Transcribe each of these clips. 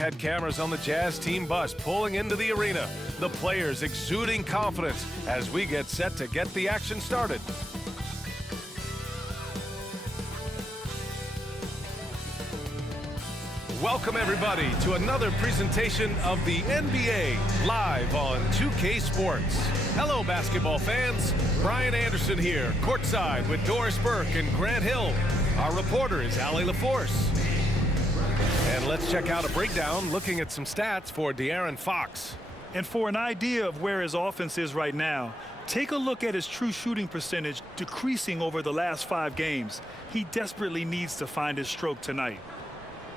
Had cameras on the Jazz team bus pulling into the arena. The players exuding confidence as we get set to get the action started. Welcome everybody to another presentation of the NBA live on 2K Sports. Hello basketball fans, Brian Anderson here, courtside with Doris Burke and Grant Hill. Our reporter is Allie LaForce. And let's check out a breakdown looking at some stats for De'Aaron Fox. And for an idea of where his offense is right now, take a look at his true shooting percentage decreasing over the last 5 games. He desperately needs to find his stroke tonight.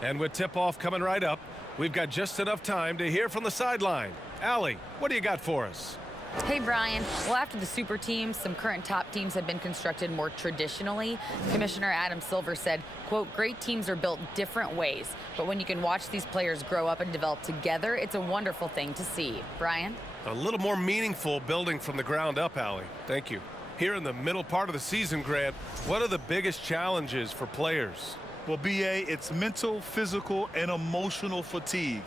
And with tip-off coming right up, we've got just enough time to hear from the sideline. Allie, what do you got for us? Hey, Brian. Well, after the super teams, some current top teams have been constructed more traditionally. Commissioner Adam Silver said, quote, great teams are built different ways, but when you can watch these players grow up and develop together, it's a wonderful thing to see. Brian? A little more meaningful building from the ground up, Allie. Thank you. Here in the middle part of the season, Grant, what are the biggest challenges for players? Well, BA, it's mental, physical, and emotional fatigue.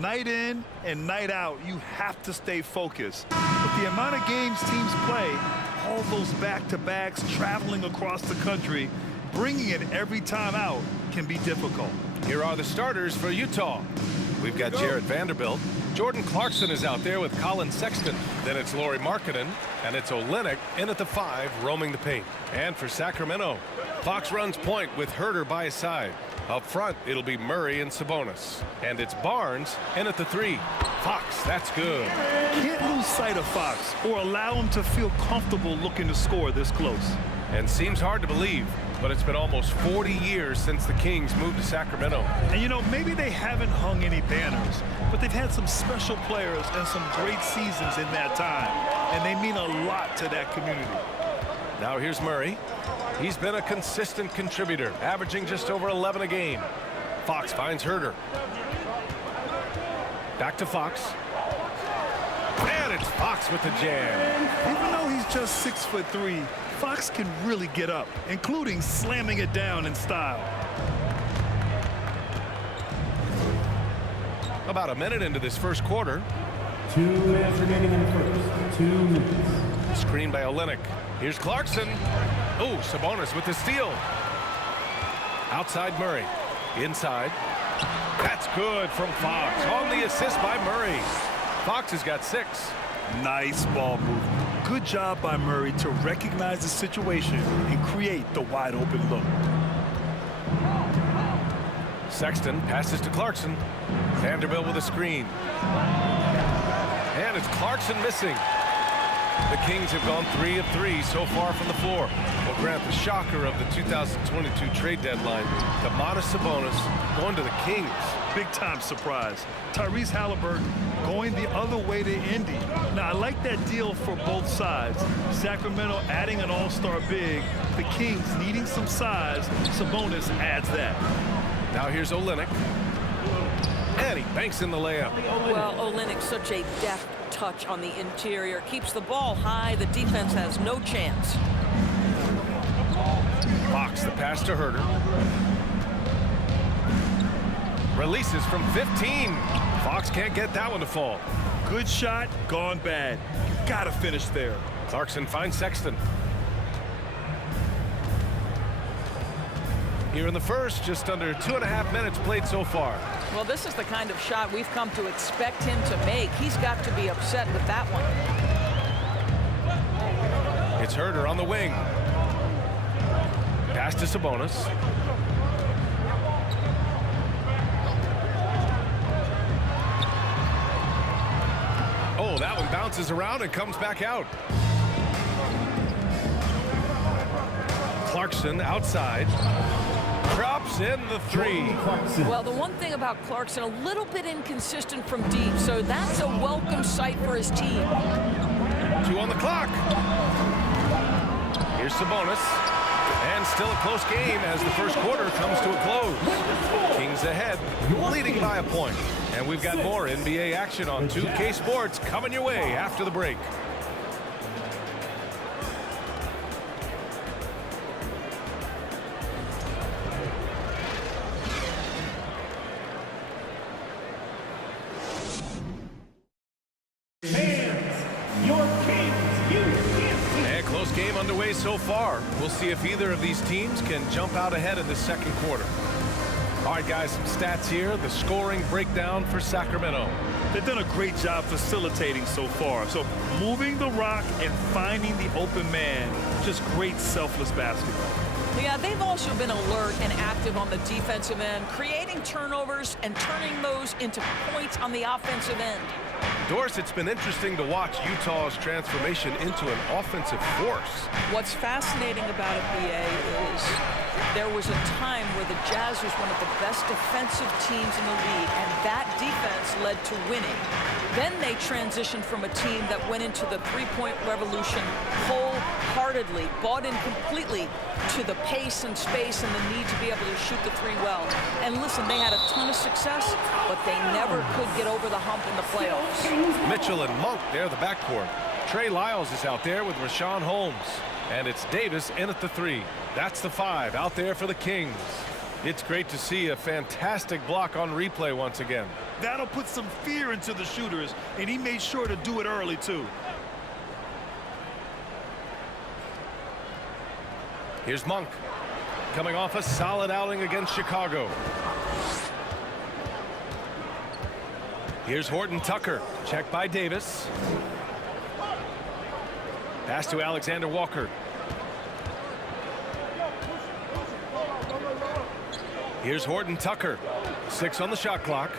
Night in and night out, you have to stay focused. With the amount of games teams play, all those back-to-backs, traveling across the country, bringing it every time out can be difficult. Here are the starters for Utah. We've got Jared Vanderbilt. Jordan Clarkson is out there with Colin Sexton. Then it's Lauri Markkanen, and it's Olynyk in at the 5, roaming the paint. And for Sacramento, Fox runs point with Herter by his side. Up front, it'll be Murray and Sabonis. And it's Barnes in at the 3. Fox, that's good. Can't lose sight of Fox or allow him to feel comfortable looking to score this close. And seems hard to believe, but it's been almost 40 years since the Kings moved to Sacramento. And you know, maybe they haven't hung any banners, but they've had some special players and some great seasons in that time. And they mean a lot to that community. Now here's Murray. He's been a consistent contributor, averaging just over 11 a game. Fox finds Herter. Back to Fox. And it's Fox with the jam. Even though he's just 6'3", Fox can really get up, including slamming it down in style. About a minute into this first quarter. 2 minutes remaining in the first. 2 minutes. Screen by Olynyk. Here's Clarkson. Oh, Sabonis with the steal. Outside Murray. Inside. That's good from Fox. On the assist by Murray. Fox has got 6. Nice ball movement. Good job by Murray to recognize the situation and create the wide open look. Sexton passes to Clarkson. Vanderbilt with a screen. And it's Clarkson missing. The Kings have gone 3 of 3 so far from the floor. Well, Grant, the shocker of the 2022 trade deadline, Domantas Sabonis going to the Kings. Big-time surprise. Tyrese Halliburton going the other way to Indy. Now, I like that deal for both sides. Sacramento adding an all-star big. The Kings needing some size. Sabonis adds that. Now here's Olynyk. And he banks in the layup. Well, Olynyk's such a deft touch on the interior. Keeps the ball high. The defense has no chance. Fox, the pass to Herter. Releases from 15. Fox can't get that one to fall. Good shot, gone bad. Gotta finish there. Clarkson finds Sexton. Here in the first, just under 2.5 minutes played so far. Well, this is the kind of shot we've come to expect him to make. He's got to be upset with that one. It's Herter on the wing. Pass to Sabonis. Oh, that one bounces around and comes back out. Clarkson outside. Drops in the 3. Well, the one thing about Clarkson, a little bit inconsistent from deep, so that's a welcome sight for his team. 2 on the clock. Here's Sabonis. And still a close game as the first quarter comes to a close. Kings ahead, leading by a point. And we've got more NBA action on 2K Sports coming your way after the break. way so far. We'll see if either of these teams can jump out ahead in the second quarter. All right, guys, some stats here. The scoring breakdown for Sacramento. They've done a great job facilitating so far. So moving the rock and finding the open man, just great selfless basketball. Yeah, they've also been alert and active on the defensive end, creating turnovers and turning those into points on the offensive end. Doris, it's been interesting to watch Utah's transformation into an offensive force. What's fascinating about it, BA, is there was a time where the Jazz was one of the best defensive teams in the league, and that defense led to winning. Then they transitioned from a team that went into the three-point revolution wholeheartedly, bought in completely to the pace and space and the need to be able to shoot the three well. And listen, they had a ton of success, but they never could get over the hump in the playoffs. Mitchell and Monk, they're the backcourt. Trey Lyles is out there with Rashawn Holmes. And it's Davis in at the three. That's the 5 out there for the Kings. It's great to see a fantastic block on replay once again. That'll put some fear into the shooters, and he made sure to do it early, too. Here's Monk, coming off a solid outing against Chicago. Here's Horton Tucker, checked by Davis. Pass to Alexander Walker. Here's Horton Tucker, 6 on the shot clock.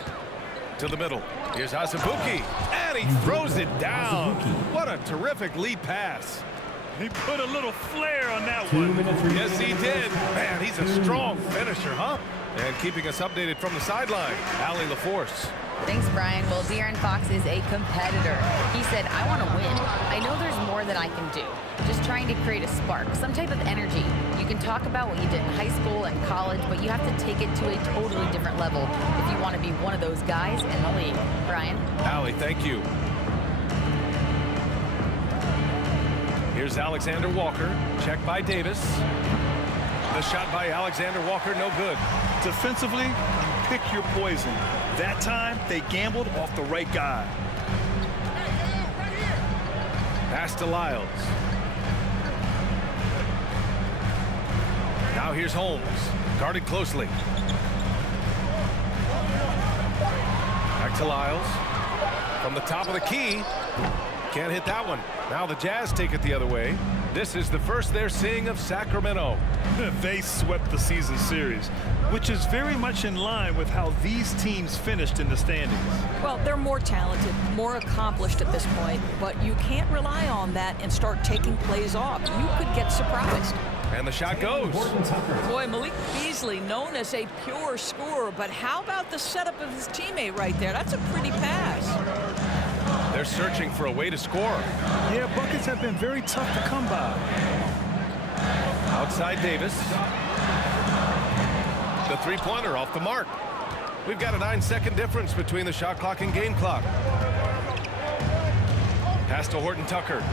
To the middle. Here's Azubuike, and he throws it down. What a terrific lead pass. He put a little flair on that one. Yes, he did. Man, he's a strong finisher, huh? And keeping us updated from the sideline, Allie LaForce. Thanks, Brian. Well, De'Aaron Fox is a competitor. He said, I want to win. I know there's more that I can do. Just trying to create a spark, some type of energy. You can talk about what you did in high school and college, but you have to take it to a totally different level if you want to be one of those guys in the league. Brian? Allie, thank you. Here's Alexander Walker, checked by Davis. The shot by Alexander Walker, no good. Defensively, you pick your poison. That time, they gambled off the right guy. Pass to Lyles. Now here's Holmes, guarded closely. Back to Lyles. From the top of the key. Can't hit that one. Now the Jazz take it the other way. This is the first they're seeing of Sacramento. They swept the season series, which is very much in line with how these teams finished in the standings. Well, they're more talented, more accomplished at this point, but you can't rely on that and start taking plays off. You could get surprised. And the shot goes. Boy, Malik Beasley, known as a pure scorer, but how about the setup of his teammate right there? That's a pretty pass. They're searching for a way to score. Yeah, buckets have been very tough to come by. Outside Davis. The three-pointer off the mark. We've got a 9-second difference between the shot clock and game clock. Pass to Horton Tucker.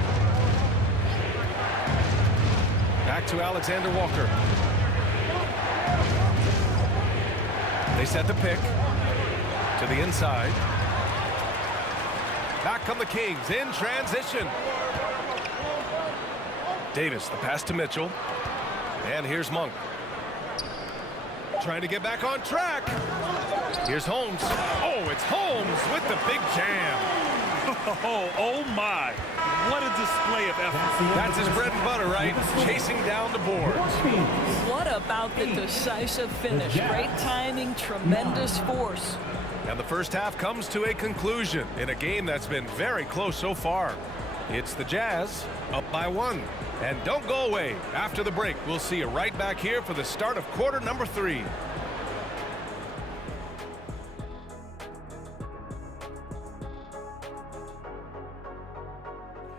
Back to Alexander Walker. They set the pick to the inside. Back come the Kings in transition. Davis, the pass to Mitchell. And here's Monk. Trying to get back on track. Here's Holmes. Oh, it's Holmes with the big jam. Oh my. What a display of effort. That's his bread and butter, right? Chasing down the board. What about the decisive finish? Great timing, tremendous force. And the first half comes to a conclusion in a game that's been very close so far. It's the Jazz up by 1. And don't go away. After the break, we'll see you right back here for the start of quarter number 3.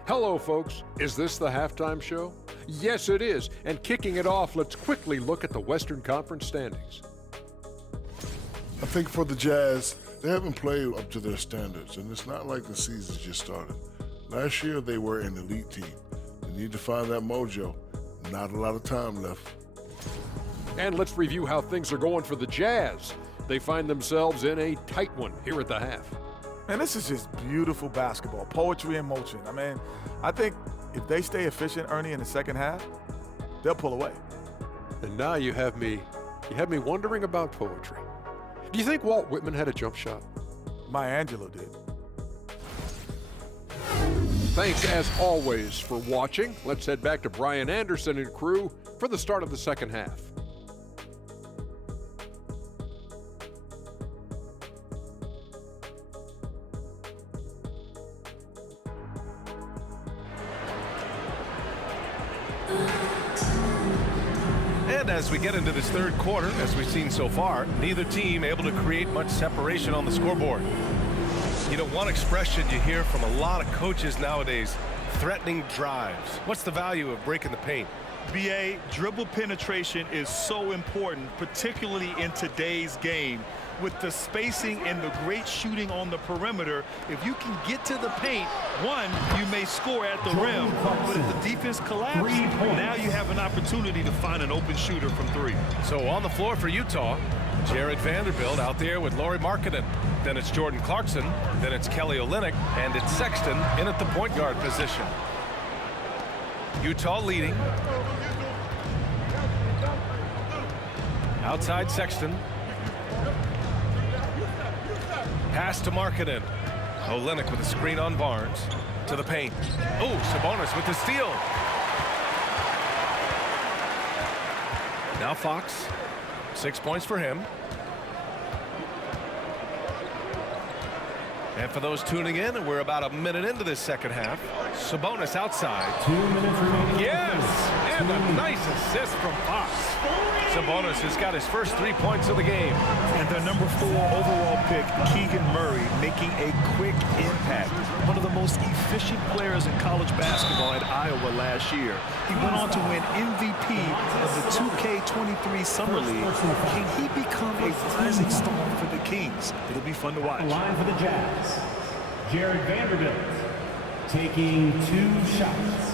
Hello, folks. Is this the halftime show? Yes, it is. And kicking it off, let's quickly look at the Western Conference standings. I think for the Jazz, they haven't played up to their standards, and it's not like the season's just started. Last year, they were an elite team. They need to find that mojo. Not a lot of time left. And let's review how things are going for the Jazz. They find themselves in a tight one here at the half. Man, this is just beautiful basketball, poetry in motion. I mean, I think If they stay efficient, Ernie, in the second half, they'll pull away. And now you have me wondering about poetry. Do you think Walt Whitman had a jump shot? Maya Angelou did. Thanks as always for watching. Let's head back to Brian Anderson and crew for the start of the second half. And as we get into this third quarter, as we've seen so far, neither team able to create much separation on the scoreboard. You know, one expression you hear from a lot of coaches nowadays, threatening drives. What's the value of breaking the paint? BA, dribble penetration is so important, particularly in today's game. With the spacing and the great shooting on the perimeter, if you can get to the paint, one, you may score at the rim, but if the defense collapses, now you have an opportunity to find an open shooter from three. So on the floor for Utah, Jared Vanderbilt out there with Lauri Markkanen. Then it's Jordan Clarkson, then it's Kelly Olynyk, and it's Sexton in at the point guard position. Utah leading. Outside Sexton. Pass to Markkanen. Olynyk with a screen on Barnes. To the paint. Oh, Sabonis with the steal. Now Fox. 6 points for him. And for those tuning in, we're about a minute into this second half. Sabonis outside. 2 minutes remaining. Yes! And a nice assist from Fox. Sabonis has got his first 3 points of the game. And the number 4 overall pick, Keegan Murray, making a quick impact. One of the most efficient players in college basketball at Iowa last year. He went on to win MVP of the 2K23 Summer League. Can he become a rising star for the Kings? It'll be fun to watch. Line for the Jazz. Jared Vanderbilt taking 2 shots.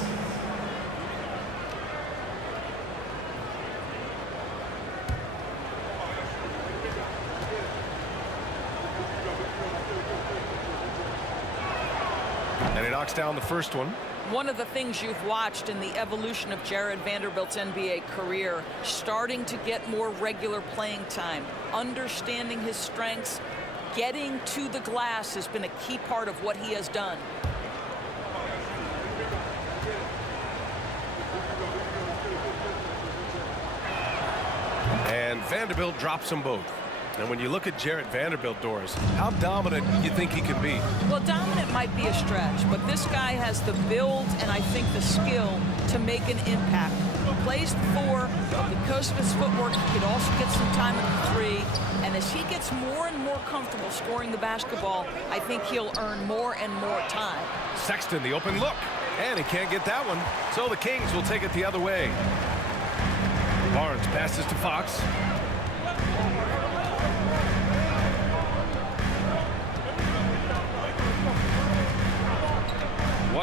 And he knocks down the first one. One of the things you've watched in the evolution of Jared Vanderbilt's NBA career, starting to get more regular playing time, understanding his strengths, getting to the glass has been a key part of what he has done. And Vanderbilt drops them both. And when you look at Jared Vanderbilt, Doris, how dominant you think he can be? Well, dominant might be a stretch, but this guy has the build and I think the skill to make an impact. He plays the 4, but because of his footwork, he can also get some time at the 3. And as he gets more and more comfortable scoring the basketball, I think he'll earn more and more time. Sexton, the open look. And he can't get that one. So the Kings will take it the other way. Barnes passes to Fox.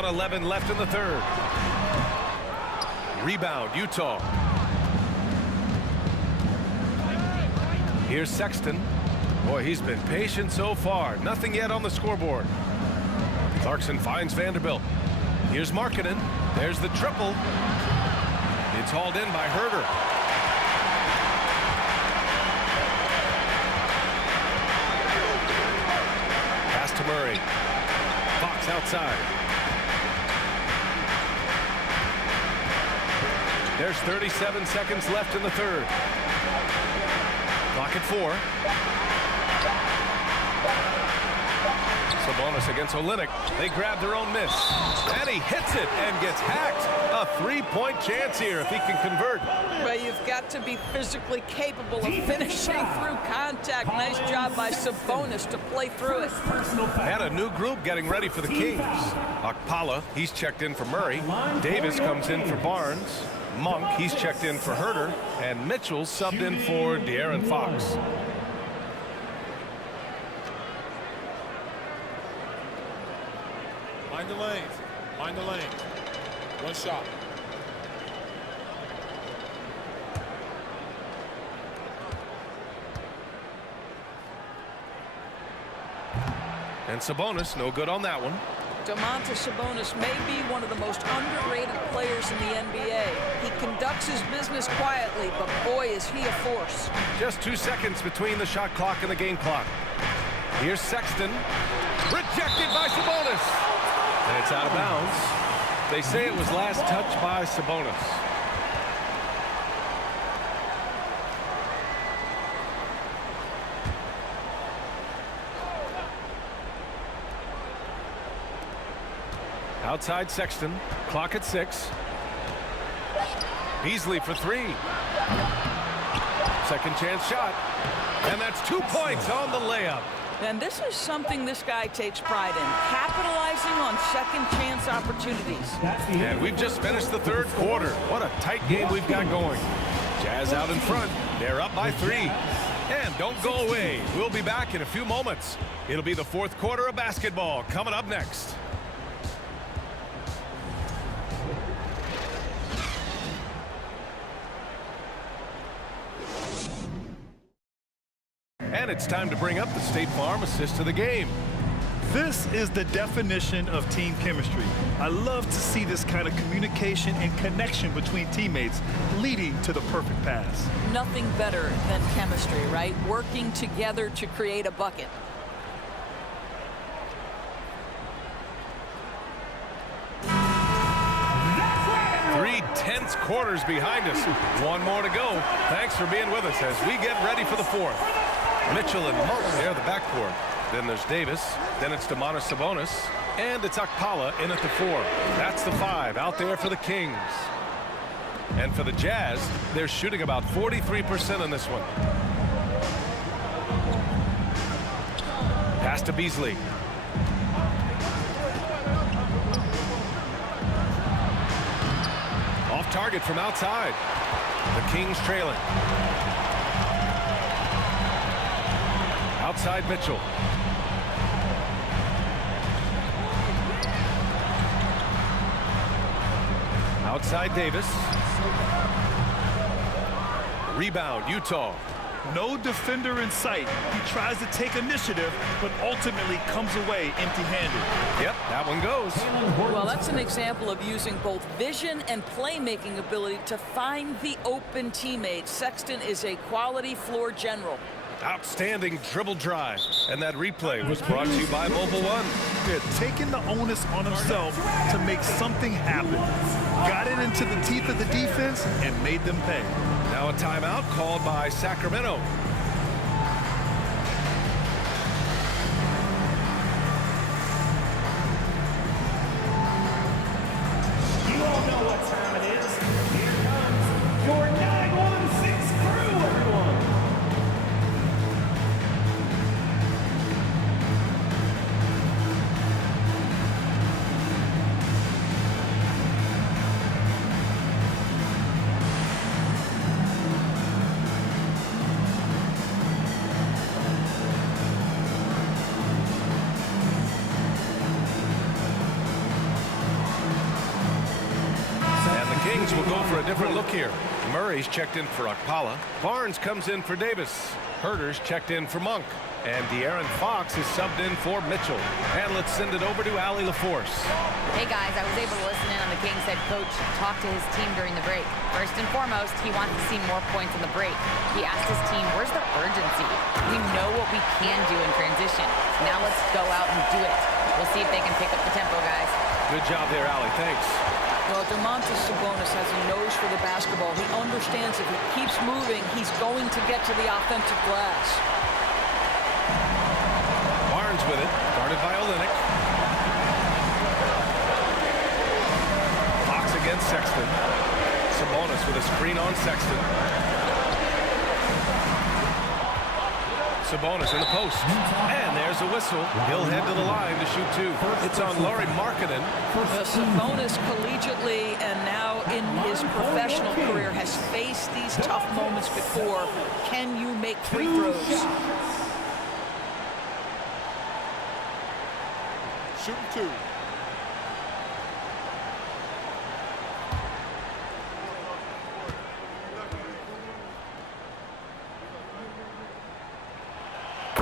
.11 left in the third. Rebound, Utah. Here's Sexton. Boy, he's been patient so far. Nothing yet on the scoreboard. Clarkson finds Vanderbilt. Here's Markkanen. There's the triple. It's hauled in by Herter. Pass to Murray. Fox outside. There's 37 seconds left in the third. Clock at 4. Sabonis against Olynyk. They grab their own miss. And he hits it and gets hacked. A 3-point chance here if he can convert. But you've got to be physically capable of finishing through contact. Nice job by Sabonis to play through it. And a new group getting ready for the Kings. Okpala, he's checked in for Murray. Davis comes in for Barnes. Monk, he's checked in for Herter. And Mitchell subbed in for De'Aaron Fox. Mind the lane. Mind the lane. One shot. And Sabonis, no good on that one. Domantas Sabonis may be one of the most underrated players in the NBA. He conducts his business quietly, but boy, is he a force. Just 2 seconds between the shot clock and the game clock. Here's Sexton. Rejected by Sabonis. And it's out of bounds. They say it was last touched by Sabonis. Outside Sexton. Clock at 6. Beasley for 3. Second chance shot. And that's 2 points on the layup. And this is something this guy takes pride in, capitalizing on second chance opportunities. And we've just finished the third quarter. What a tight game we've got going. Jazz out in front. They're up by 3. And don't go away. We'll be back in a few moments. It'll be the fourth quarter of basketball coming up next. And it's time to bring up the State Farm assist to the game. This is the definition of team chemistry. I love to see this kind of communication and connection between teammates leading to the perfect pass. Nothing better than chemistry, right? Working together to create a bucket. Three tense quarters behind us. One more to go. Thanks for being with us as we get ready for the fourth. Mitchell and Monk, they're the backcourt. Then there's Davis. Then it's Domantas Sabonis. And it's Okpala in at the 4. That's the 5 out there for the Kings. And for the Jazz, they're shooting about 43% in this one. Pass to Beasley. Off target from outside. The Kings trailing. Outside Mitchell. Outside Davis. Rebound, Utah. No defender in sight. He tries to take initiative, but ultimately comes away empty-handed. Yep, that one goes. Well, that's an example of using both vision and playmaking ability to find the open teammate. Sexton is a quality floor general. Outstanding dribble drive. And that replay was brought to you by Mobile One. They're taking the onus on himself to make something happen. Got it into the teeth of the defense and made them pay. Now a timeout called by Sacramento. You all know what time it is. Here comes your 916 crew, everyone. We'll go for a different look here. Murray's checked in for Okpala. Barnes comes in for Davis. Herter's checked in for Monk. And De'Aaron Fox is subbed in for Mitchell. And let's send it over to Allie LaForce. Hey guys, I was able to listen in on the Kings head coach talk to his team during the break. First and foremost, he wants to see more points in the break. He asked his team, where's the urgency? We know what we can do in transition. Now let's go out and do it. We'll see if they can pick up the tempo, guys. Good job there, Allie. Thanks. Well, Domantas Sabonis has a nose for the basketball. He understands if he keeps moving, he's going to get to the offensive glass. Barnes with it, guarded by Olynyk. Fox against Sexton. Sabonis with a screen on Sexton. Sabonis in the post. And there's a whistle. He'll head to the line to shoot 2. It's on Lauri Markkanen. Sabonis collegiately and now in his professional career has faced these tough moments before. Can you make free throws? Shooting 2.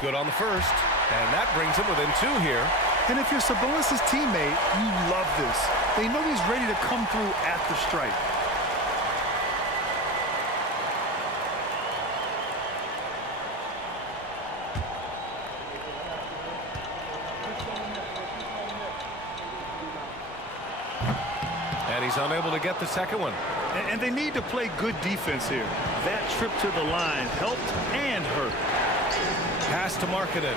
Good on the first, and that brings him within 2 here. And if you're Sabonis' teammate, you love this. They know he's ready to come through at the strike. And he's unable to get the second one. And they need to play good defense here. That trip to the line helped and hurt. Pass to Markkanen.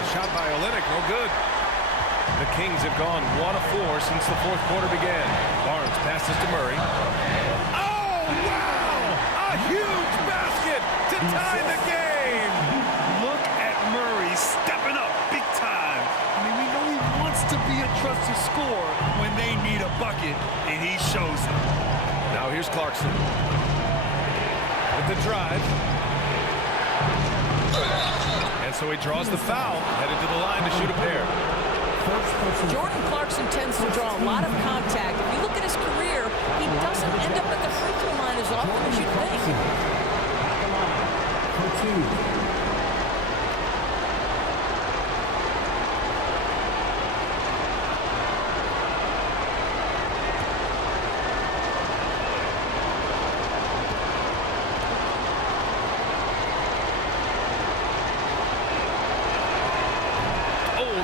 The shot by Olynyk, no good. The Kings have gone 1 of 4 since the fourth quarter began. Barnes passes to Murray. Oh, wow! A huge basket to tie the game! Look at Murray stepping up big time. I mean, we know he wants to be a trusted scorer when they need a bucket, and he shows them. Now here's Clarkson. With the drive. And so he draws the foul, headed to the line to shoot a pair. Jordan Clarkson tends to draw a lot of contact. If you look at his career, he doesn't end up at the free throw line as often as you think.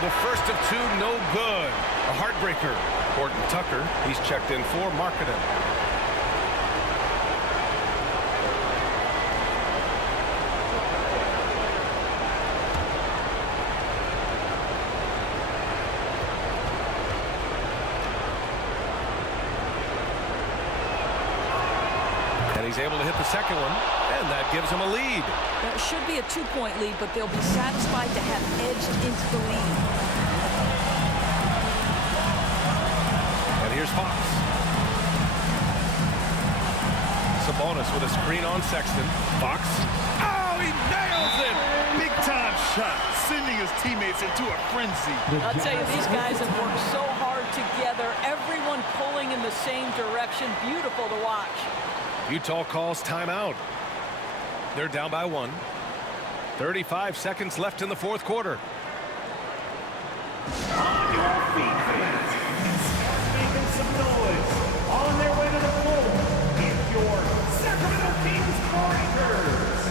The first of 2, no good. A heartbreaker. Horton Tucker, he's checked in for Markkanen. And he's able to hit the second one, and that gives him a lead. That should be a 2-point lead, but they'll be satisfied to have edged into the lead. And here's Fox. Sabonis with a screen on Sexton. Fox. Oh, he nails it! Big time shot, sending his teammates into a frenzy. I'll tell you, these guys have worked so hard together. Everyone pulling in the same direction. Beautiful to watch. Utah calls timeout. They're down by 1. 35 seconds left in the fourth quarter. On your feet, fans, and start making some noise. On their way to the floor, it's your Sacramento Kings Breakers.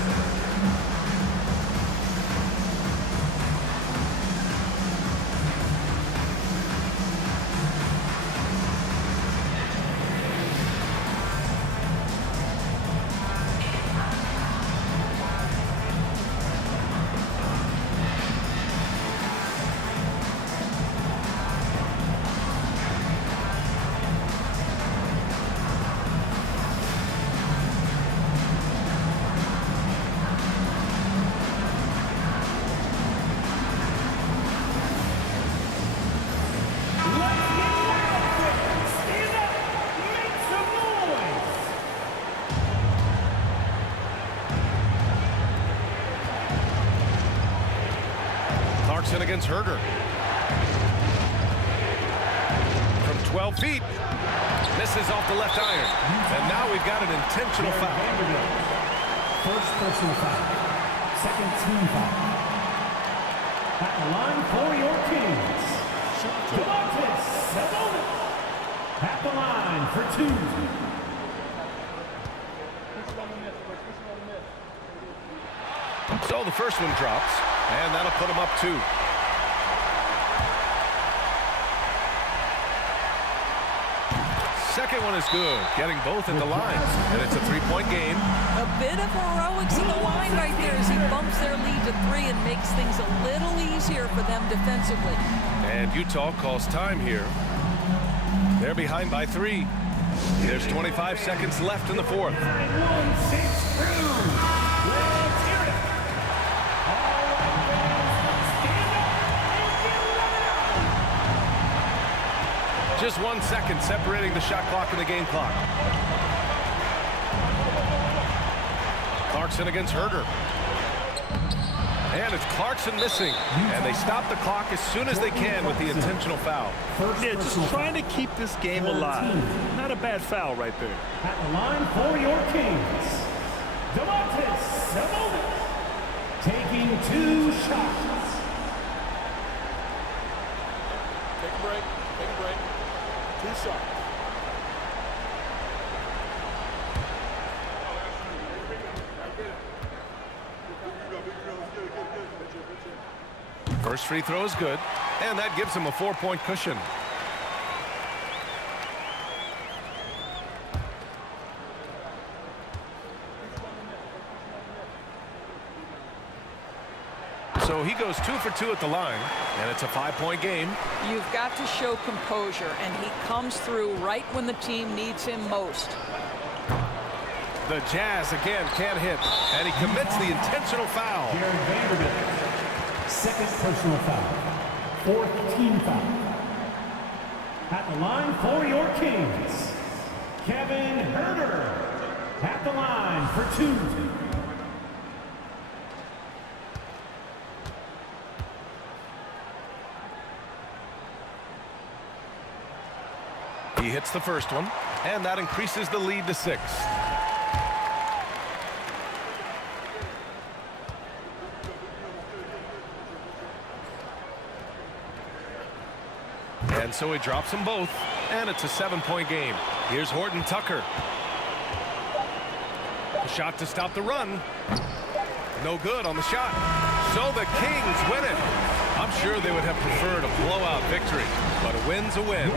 Clarkson against Herder. From 12 feet. Misses off the left iron. And now we've got an intentional foul. First personal foul. Second team foul. At the line for your Kings. Sabonis. At the line for 2. So the first one drops, and that'll put him up 2. Second one is good, getting both at the line, and it's a 3-point game. A bit of heroics in the line right there as he bumps their lead to 3 and makes things a little easier for them defensively. And Utah calls time here. They're behind by 3. There's 25 seconds left in the fourth. 9-1-6 crew. Let's hear it. All right, fans, stand up and get ready. Just 1 second separating the shot clock and the game clock. Clarkson against Herder. And it's Clarkson missing. And they stop the clock as soon as they can with the intentional foul. Yeah, just trying to keep this game alive. Not a bad foul right there. At the line for your Kings, Sabonis taking 2 shots. Too sharp. First free throw is good, and that gives him a 4-point cushion. So he goes 2 for 2 at the line, and it's a 5-point game. You've got to show composure, and he comes through right when the team needs him most. The Jazz again can't hit, and he commits the intentional foul. Jared Vanderbilt. Second personal foul. Fourth team foul. At the line for your Kings, Kevin Herter. At the line for 2. He hits the first one, and that increases the lead to 6. And so he drops them both, and it's a 7-point game. Here's Horton Tucker. A shot to stop the run. No good on the shot. So the Kings win it. I'm sure they would have preferred a blowout victory, but a win's a win.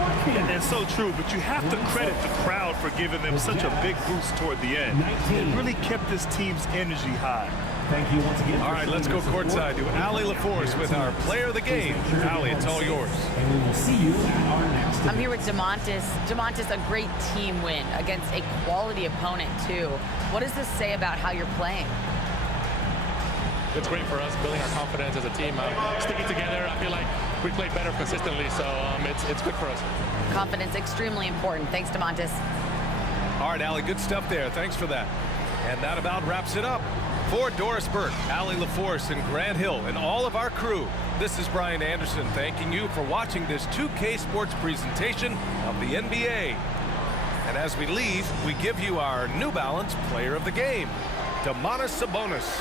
And so true, but you have to credit the crowd for giving them such a big boost toward the end. It really kept this team's energy high. Thank you once again. All right, let's go courtside to Allie LaForce with our player of the game. Allie, it's all yours. And we will see you at our next I'm here with DeMontis. DeMontis, a great team win against a quality opponent, too. What does this say about how you're playing? It's great for us, building our confidence as a team, sticking together. I feel like we played better consistently, so it's good for us. Confidence extremely important. Thanks, DeMontis. All right, Allie, good stuff there. Thanks for that. And that about wraps it up. For Doris Burke, Allie LaForce, and Grant Hill, and all of our crew, this is Brian Anderson thanking you for watching this 2K Sports presentation of the NBA. And as we leave, we give you our New Balance Player of the Game, Domantas Sabonis.